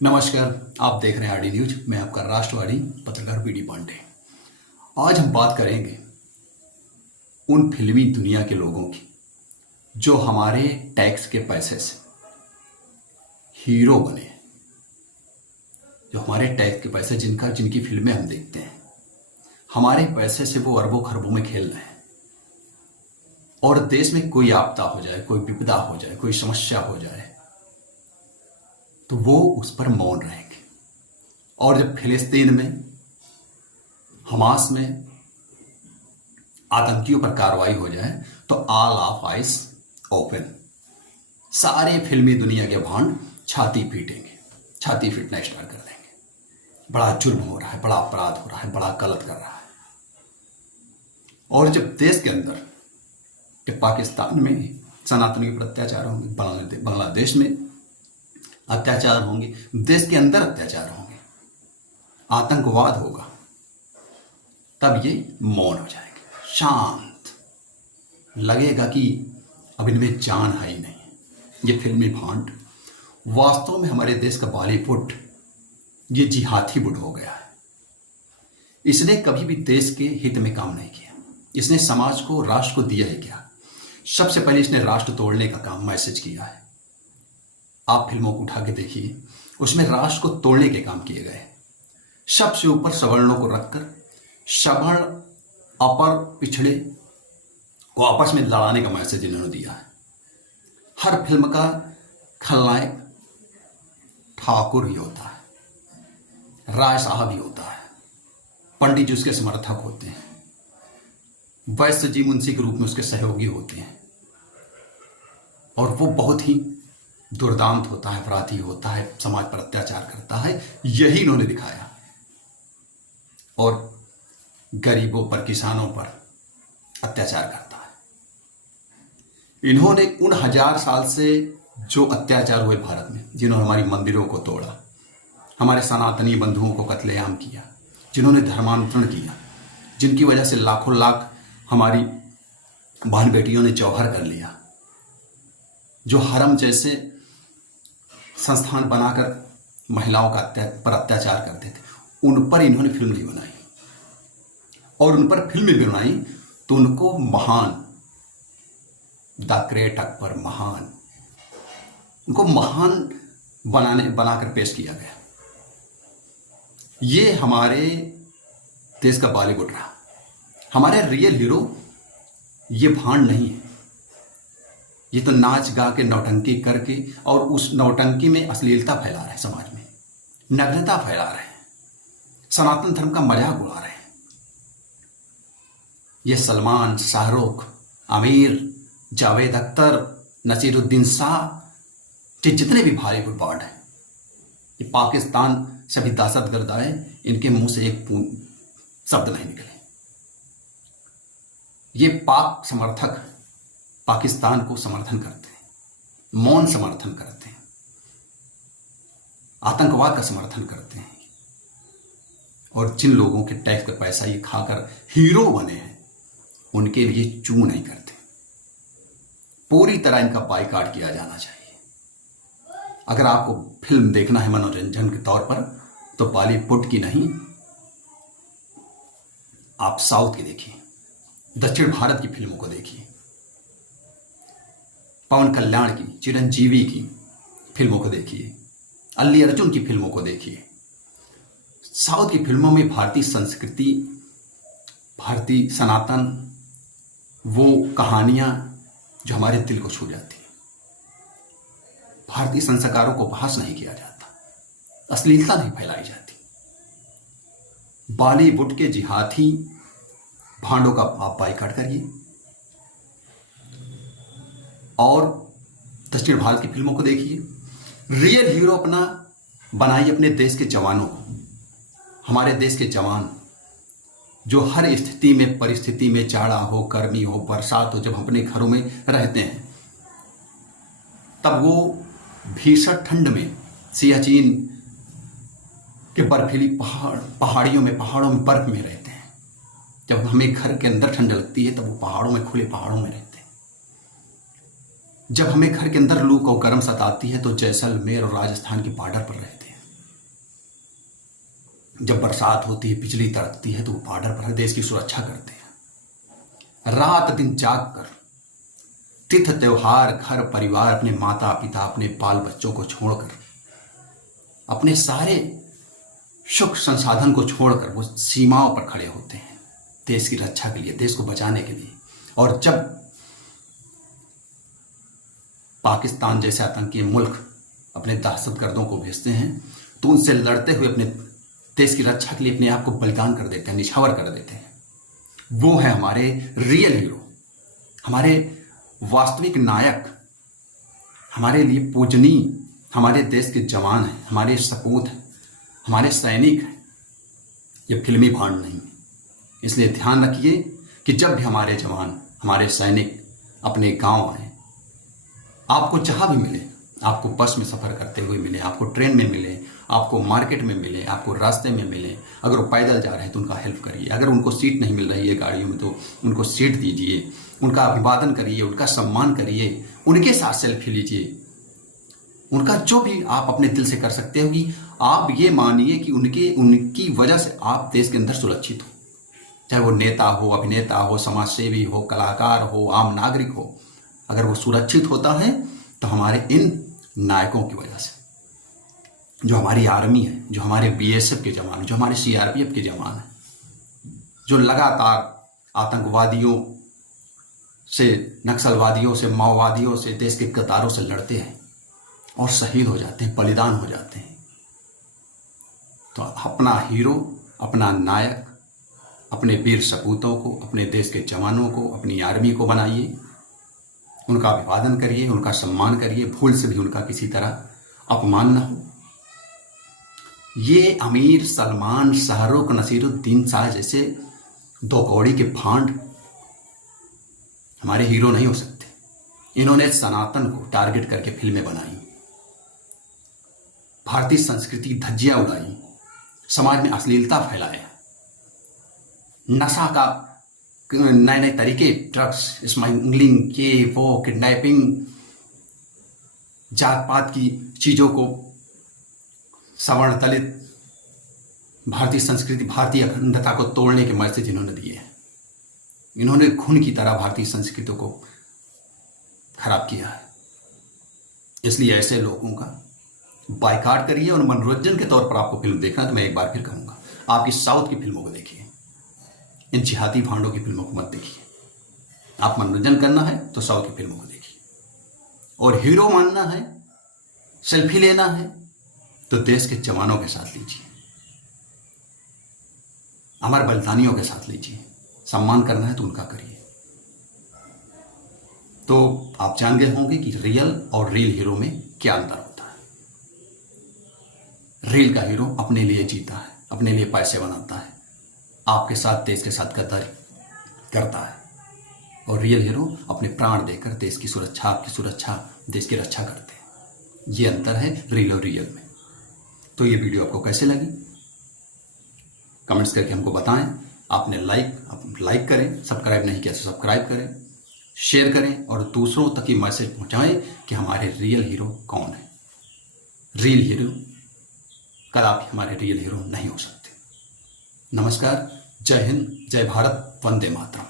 नमस्कार। आप देख रहे हैं आरडी न्यूज। मैं आपका राष्ट्रवादी पत्रकार बीडी पांडे। आज हम बात करेंगे उन फिल्मी दुनिया के लोगों की जो हमारे टैक्स के पैसे से हीरो बने, जो हमारे टैक्स के पैसे जिनकी फिल्में हम देखते हैं, हमारे पैसे से वो अरबों खरबों में खेल रहे हैं। और देश में कोई आपदा हो जाए, कोई विपदा हो जाए, कोई समस्या हो जाए तो वो उस पर मौन रहेंगे। और जब फिलिस्तीन में, हमास में आतंकियों पर कार्रवाई हो जाए तो ऑल ऑफ आइस ओपन, सारे फिल्मी दुनिया के भांड छाती पीटेंगे, छाती पीटना स्टार्ट कर देंगे। बड़ा जुर्म हो रहा है, बड़ा अपराध हो रहा है, बड़ा गलत कर रहा है। और जब देश के अंदर, जब पाकिस्तान में सनातनियों पर अत्याचार होंगे, बांग्लादेश में अत्याचार होंगे, देश के अंदर अत्याचार होंगे, आतंकवाद होगा, तब ये मौन हो जाएंगे, शांत लगेगा कि अब इनमें जान है ही नहीं। ये फिल्मी भांड वास्तव में हमारे देश का बॉलीवुड ये जिहादी बुड हो गया है। इसने कभी भी देश के हित में काम नहीं किया। इसने समाज को, राष्ट्र को दिया है क्या? सबसे पहले इसने राष्ट्र तोड़ने का काम, मैसेज किया है। आप फिल्मों को उठा के देखिए, उसमें राष्ट्र को तोड़ने के काम किए गए। सबसे ऊपर सवर्णों को रखकर सवर्ण, अपर, पिछड़े को आपस में लड़ाने का मैसेज इन्होंने दिया है। हर फिल्म का खलनायक ठाकुर ही होता है, राय साहब ही होता है, पंडित जी उसके समर्थक होते हैं, वैश्य जी मुंशी के रूप में उसके सहयोगी होते हैं। और वो बहुत ही दुर्दांत होता है, अपराधी होता है, समाज पर अत्याचार करता है। यही इन्होंने दिखाया। और गरीबों पर, किसानों पर अत्याचार करता है। इन्होंने उन 1000 साल से जो अत्याचार हुए भारत में, जिन्होंने हमारी मंदिरों को तोड़ा, हमारे सनातनी बंधुओं को कत्लेआम किया, जिन्होंने धर्मांतरण किया, जिनकी वजह से लाखों लाख हमारी बहन बेटियों ने जौहर कर लिया, जो हरम जैसे संस्थान बनाकर महिलाओं का पर अत्याचार करते थे, उन पर इन्होंने फिल्म नहीं बनाई। और उन पर फिल्म भी बनाई तो उनको महान, द ग्रेट अकबर, महान, उनको महान बनाकर पेश किया गया। ये हमारे देश का बॉलीवुड रहा। हमारे रियल हीरो ये भांड नहीं है। ये तो नाच गा के, नौटंकी करके, और उस नौटंकी में अश्लीलता फैला रहे हैं, समाज में नग्नता फैला रहे हैं, सनातन धर्म का मजाक उड़ा रहे हैं। ये सलमान, शाहरुख, आमिर, जावेद अख्तर, नसीरुद्दीन शाह, जितने भी बॉलीवुड बाड हैं, ये पाकिस्तान से भी दहशतगर्द आए, इनके मुंह से एक शब्द नहीं निकले। ये पाक समर्थक पाकिस्तान को समर्थन करते हैं, मौन समर्थन करते हैं, आतंकवाद का समर्थन करते हैं। और जिन लोगों के टैक्स का पैसा ये खाकर हीरो बने हैं, उनके लिए चू नहीं करते। पूरी तरह इनका बायकॉट किया जाना चाहिए। अगर आपको फिल्म देखना है मनोरंजन के तौर पर, तो बॉलीवुड की नहीं, आप साउथ की देखिए, दक्षिण भारत की फिल्मों को देखिए, पवन कल्याण की, चिरंजीवी की फिल्मों को देखिए, अल्ली अर्जुन की फिल्मों को देखिए। साउथ की फिल्मों में भारतीय संस्कृति, भारतीय सनातन, वो कहानियां जो हमारे दिल को छू जाती हैं। भारतीय संस्कारों को बहस नहीं किया जाता, अश्लीलता नहीं फैलाई जाती। बॉलीवुड के जिहादी भांडों का आप बायकॉट करिए और दक्षिण भारत की फिल्मों को देखिए। रियल हीरो अपना बनाइए अपने देश के जवानों को। हमारे देश के जवान जो हर स्थिति में, परिस्थिति में, जाड़ा हो, गर्मी हो, बरसात हो, जब अपने घरों में रहते हैं, तब वो भीषण ठंड में सियाचिन के बर्फीली पहाड़ों में बर्फ में रहते हैं। जब हमें घर के अंदर ठंड लगती है, तब वो पहाड़ों में, खुले पहाड़ों में रहते हैं। जब हमें घर के अंदर लू को गर्म सताती है, तो जैसलमेर और राजस्थान के बॉर्डर पर रहते हैं। जब बरसात होती है, बिजली तड़कती है, तो वो बॉर्डर पर देश की सुरक्षा करते हैं, रात दिन जाग कर, तिथ त्योहार, घर परिवार, अपने माता पिता, अपने बाल बच्चों को छोड़कर, अपने सारे सुख संसाधन को छोड़कर वो सीमाओं पर खड़े होते हैं देश की रक्षा के लिए, देश को बचाने के लिए। और जब पाकिस्तान जैसे आतंकी मुल्क अपने दहशतगर्दों को भेजते हैं, तो उनसे लड़ते हुए अपने देश की रक्षा के लिए अपने आप को बलिदान कर देते हैं, निछावर कर देते हैं। वो है हमारे रियल हीरो, हमारे वास्तविक नायक, हमारे लिए पूजनीय, हमारे देश के जवान हैं, हमारे सपूत हैं, हमारे सैनिक हैं। ये फिल्मी भांड नहीं। इसलिए ध्यान रखिए कि जब भी हमारे जवान, हमारे सैनिक अपने गांव आए, आपको जहां भी मिले, आपको बस में सफर करते हुए मिले, आपको ट्रेन में मिले, आपको मार्केट में मिले, आपको रास्ते में मिले, अगर वो पैदल जा रहे हैं तो उनका हेल्प करिए। अगर उनको सीट नहीं मिल रही है गाड़ियों में तो उनको सीट दीजिए, उनका अभिवादन करिए, उनका सम्मान करिए, उनके साथ सेल्फी लीजिए। उनका जो भी आप अपने दिल से कर सकते हो कि आप ये मानिए कि उनकी वजह से आप देश के अंदर सुरक्षित हो। चाहे वो नेता हो, अभिनेता हो, समाज सेवी हो, कलाकार हो, आम नागरिक हो, अगर वो सुरक्षित होता है तो हमारे इन नायकों की वजह से, जो हमारी आर्मी है, जो हमारे बीएसएफ के जवान, जो हमारे सीआरपीएफ के जवान हैं, जो लगातार आतंकवादियों से, नक्सलवादियों से, माओवादियों से, देश के कतारों से लड़ते हैं और शहीद हो जाते हैं, बलिदान हो जाते हैं। तो अपना हीरो, अपना नायक, अपने वीर सपूतों को, अपने देश के जवानों को, अपनी आर्मी को बनाइए, उनका अभिवादन करिए, उनका सम्मान करिए, भूल से भी उनका किसी तरह अपमान न हो। ये आमिर, सलमान, शाहरुख, नसीरुद्दीन शाह जैसे दो कौड़ी के भांड हमारे हीरो नहीं हो सकते। इन्होंने सनातन को टारगेट करके फिल्में बनाई, भारतीय संस्कृति धज्जियां उड़ाई, समाज में अश्लीलता फैलाया, नशा का नए नए तरीके, ड्रग्स, स्मगलिंग, ये वो, किडनैपिंग, जात पात की चीजों को, सवर्ण दलित, भारतीय संस्कृति, भारतीय अखंडता को तोड़ने के मैसेज इन्होंने दिए हैं। इन्होंने खून की तरह भारतीय संस्कृति को खराब किया है। इसलिए ऐसे लोगों का बायकॉट करिए। और मनोरंजन के तौर पर आपको फिल्म देखना, तो मैं एक बार फिर कहूंगा, आप इस साउथ की फिल्मों को देखिए, इन जिहादी भांडों की फिल्मों को मत देखिए। आप मनोरंजन करना है तो साउथ की फिल्मों को देखिए। और हीरो मानना है, सेल्फी लेना है, तो देश के जवानों के साथ लीजिए, अमर बलिदानियों के साथ लीजिए। सम्मान करना है तो उनका करिए। तो आप जान गए होंगे कि रियल और रील हीरो में क्या अंतर होता है। रील का हीरो अपने लिए जीता है, अपने लिए पैसे बनाता है, आपके साथ, देश के साथ गद्दारी करता है। और रियल हीरो अपने प्राण देकर देश की सुरक्षा, आपकी सुरक्षा, देश की रक्षा करते हैं। ये अंतर है रील और रियल में। तो ये वीडियो आपको कैसे लगी, कमेंट्स करके हमको बताएं। आपने लाइक करें, सब्सक्राइब नहीं किया तो सब्सक्राइब करें, शेयर करें और दूसरों तक ये मैसेज पहुंचाएं कि हमारे रियल हीरो कौन है। रियल हीरो कदापि हमारे रियल हीरो नहीं हो सकते। नमस्कार, जय हिंद, जय भारत, वंदे मातरम।